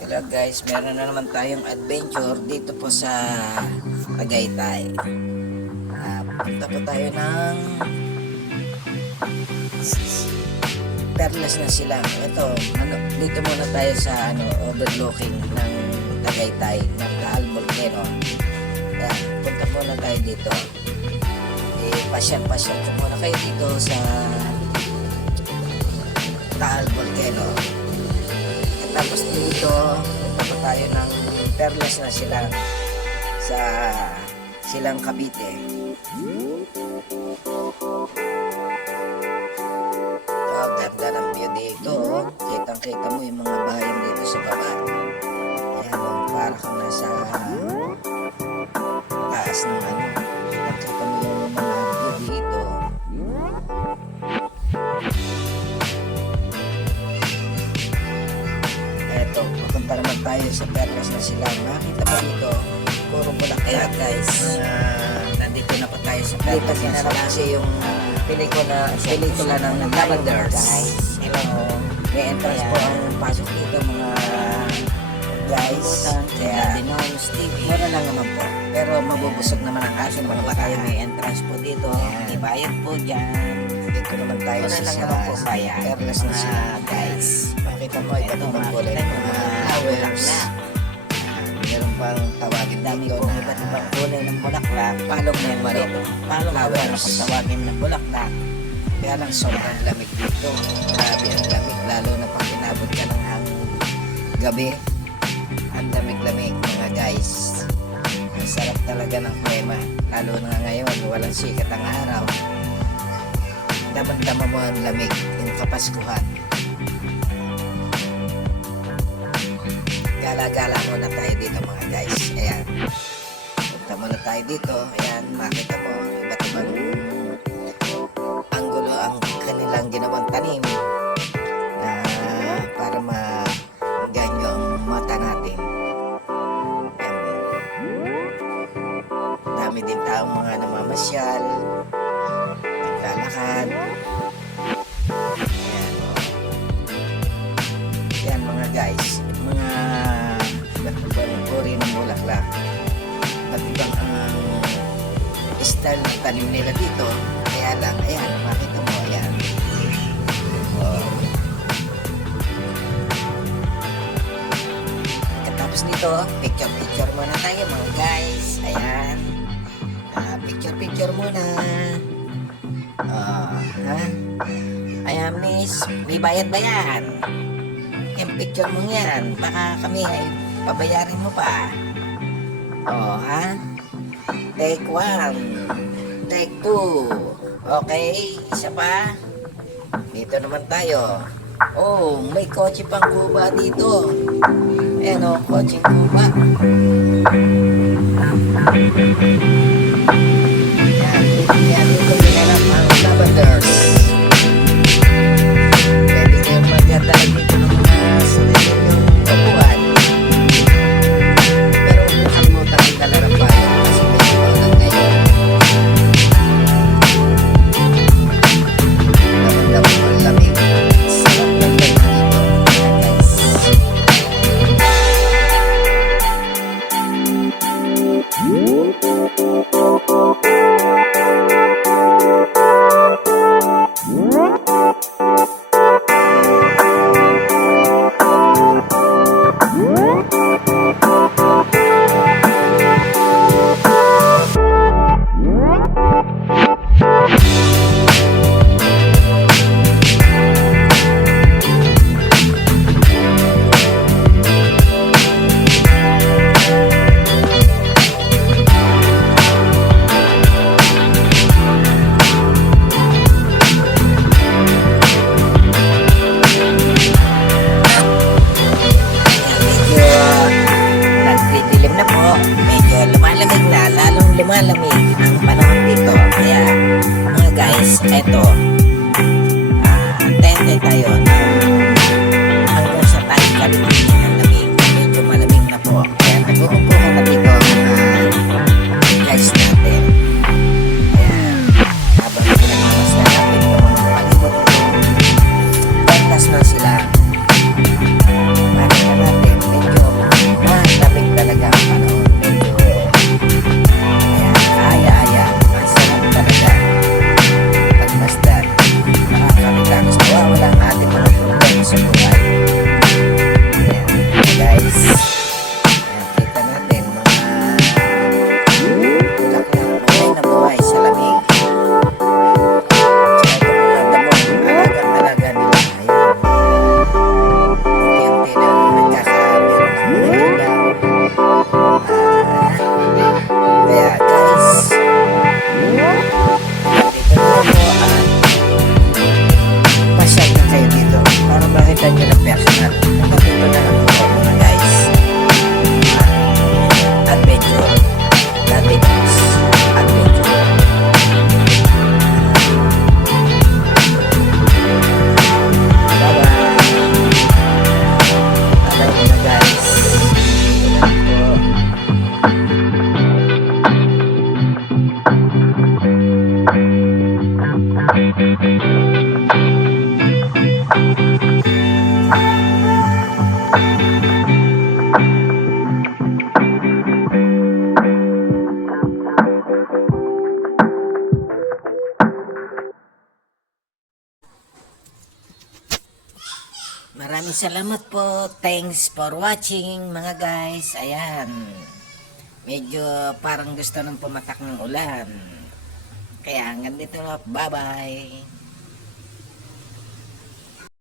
Hello guys, meron na naman tayong adventure dito po sa Tagaytay. Punta po tayo ng Perlas na Silang. Ito, dito muna tayo sa overlooking ng Tagaytay, ng Taal Volcano. Ayan, punta muna tayo dito. Pasyal-pasyal ko muna kayo dito sa Taal Volcano. Tapos dito, punta po tayo ng Perlas na Silang sa Silang Cavite. Ganda ng view dito. Kitang-kita mo yung mga bayan dito sa baba. Ayan, para kang nasa taas ng Kitang-kita mo yung mga view dito. Eto, papunta naman tayo sa Perlas na Silang. Nakita mo dito, puro bulak. Kaya guys, nandito na pa tayo sa Perlas na Silang. Kasi yung pelikula ng Lavenders. Hello. May entrance po ang pasok dito mga guys. Kaya mura lang naman po. Pero mabubusog naman ang kaso mga baka. May entrance po dito. May bayad po dyan. Dito naman tayo sa Perlas na Silang guys. Makita mo iba't ibang kulay ng mga flowers. Meron pang tawagin dito na iba't ibang kulay ng bulaklak. Palong na yung marito. Palong flowers. Tawagin ng bulaklak. Kaya lang sobrang lamig dito. Grabe ang lamig. Lalo na pag inabot ka ng gabi. Ang lamig-lamig mga guys. Ang sarap talaga ng klima. Lalo na ngayon, walang sikat ang araw. Damang-dama mo ang lamig. Yung kapaskuhan. Gala-gala muna tayo dito mga guys. Ayan. Punta muna tayo dito. Ayan, makita mo iba't ibang anggulo ang kanilang ginawang tanim para maganyo ang mata natin. Ayan. Dami din taong mga namamasyal, naglalakad. Ayan. Ayan mga guys. Iba't ibang uri ng bulaklak. Iba't ibang style ng tanim nila dito. Kaya lang, ayan, makita mo, ayan. Katapos nito, picture muna tayo mga guys. Ayan. Picture muna. Ayan miss, may bayad ba yan? Yung picture mo yan, baka kami ay pabayarin mo pa. Take 1, take 2. Okay, isa pa. Dito naman tayo. May kotse pang Kuba dito. Ayan kotse Kuba. Yan, dito minanap ang Lavenders. Pwede kayong magdadala dito ng mga sarili yung upuan. Pero nakalimutan ang dala ng bayan kasi may iwanan ngayon. Dapat ang lamig. Sarap ng lamig dito. Ayan guys. Maraming salamat po. Thanks for watching mga guys. Ayan. Medyo parang gusto nang pumatak ng ulan. Kaya hanggang dito na. Bye bye.